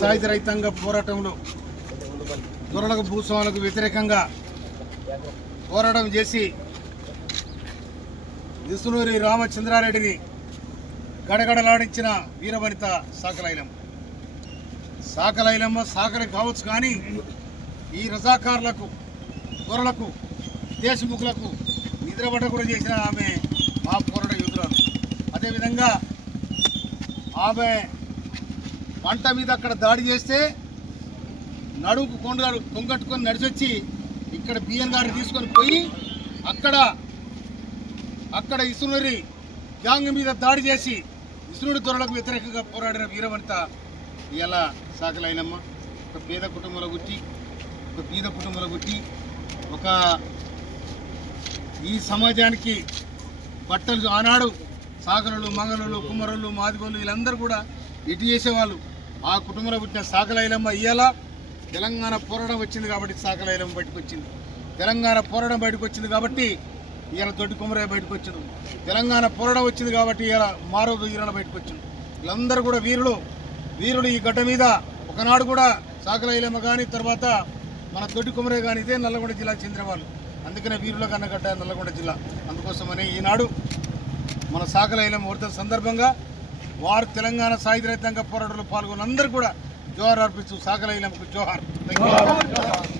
సాయుధ రైతాంగ పోరాటంలో దొరలకు భూస్వాములకు వ్యతిరేకంగా పోరాటం చేసి దిసునూరి రామచంద్రారెడ్డిని గడగడలాడించిన వీరవనిత సాకలైలమ్మ సాకలైలమ్మ సాకలి కావచ్చు కానీ ఈ రజాకారులకు దొరలకు దేశముఖులకు నిద్రబట్ట కూడా చేసిన ఆమె మా పోరాట యోధురాలు అదేవిధంగా ఆమె పంట మీద అక్కడ దాడి చేస్తే నడుపు కొండగారు కొంగట్టుకొని నడిచొచ్చి ఇక్కడ బిఎన్ గారిని తీసుకొని పోయి అక్కడ అక్కడ ఇసునరి గ్యాంగ్ మీద దాడి చేసి ఇసునుడి దొరలకు వ్యతిరేకంగా పోరాడిన వీరవంత ఇలా సాకలైనమ్మ ఒక పేద కుటుంబంలో గుట్టి ఒక బీద కుటుంబంలో గుట్టి ఒక ఈ సమాజానికి బట్టలు ఆనాడు సాగరులు మంగళులు కుమ్మరులు మాదిగోళ్ళు వీళ్ళందరూ కూడా ఎటు చేసేవాళ్ళు ఆ కుటుంబంలో పుట్టిన సాకలైలమ్మ ఇయ్యాల తెలంగాణ పోరాటం వచ్చింది కాబట్టి సాకలైలమ్మ బయటకు వచ్చింది తెలంగాణ పోరాటం బయటకు వచ్చింది కాబట్టి ఇవాళ దొడ్డి కుమరయ్య బయటకు వచ్చాడు తెలంగాణ పోరాటం వచ్చింది కాబట్టి ఇవాళ మారోదు ఈరణ బయటకు వచ్చాడు వీళ్ళందరూ కూడా వీరులు వీరుడు ఈ గడ్డ మీద ఒకనాడు కూడా సాకలైలమ్మ కానీ తర్వాత మన దొడ్డి కుమరయ్య కానీ ఇదే నల్లగొండ జిల్లా చెందిన వాళ్ళు అందుకనే వీరుల కన్నగడ్డ నల్లగొండ జిల్లా అందుకోసమని ఈనాడు మన సాకలైలమ్మ వర్తల సందర్భంగా వారు తెలంగాణ సాయుధ రైతాంగ పోరాటంలో పాల్గొన్న అందరూ కూడా జోహార్ అర్పిస్తూ సాకలైలంకు జోహార్ థాంక్ యూ.